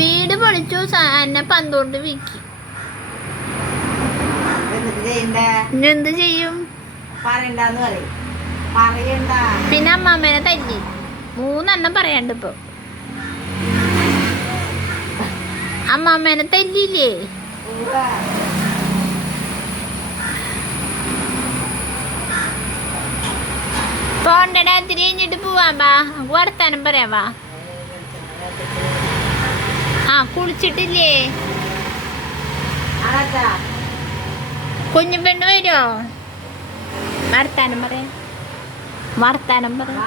വീട് പൊളിച്ചു എന്നെ പന്തുകൊണ്ട് വീക്കി. എന്ത് ചെയ്യും? പിന്നെ അമ്മാമ്മേനെ തല്ലി 3 എണ്ണം പറയാണ്ട് ഇപ്പൊ. അമ്മാമ്മേനെ തല്ലിയില്ലേ? പോണ്ടടാ, ഇത്തിരി കഴിഞ്ഞിട്ട് പോവാൻ വാ, വർത്താനം പറയാം വാ. കുളിച്ചിട്ടില്ലേ? കുഞ്ഞു പെണ്ണ് വരുമോ? വർത്താനം പറയാം, വർത്താനം പറയാം.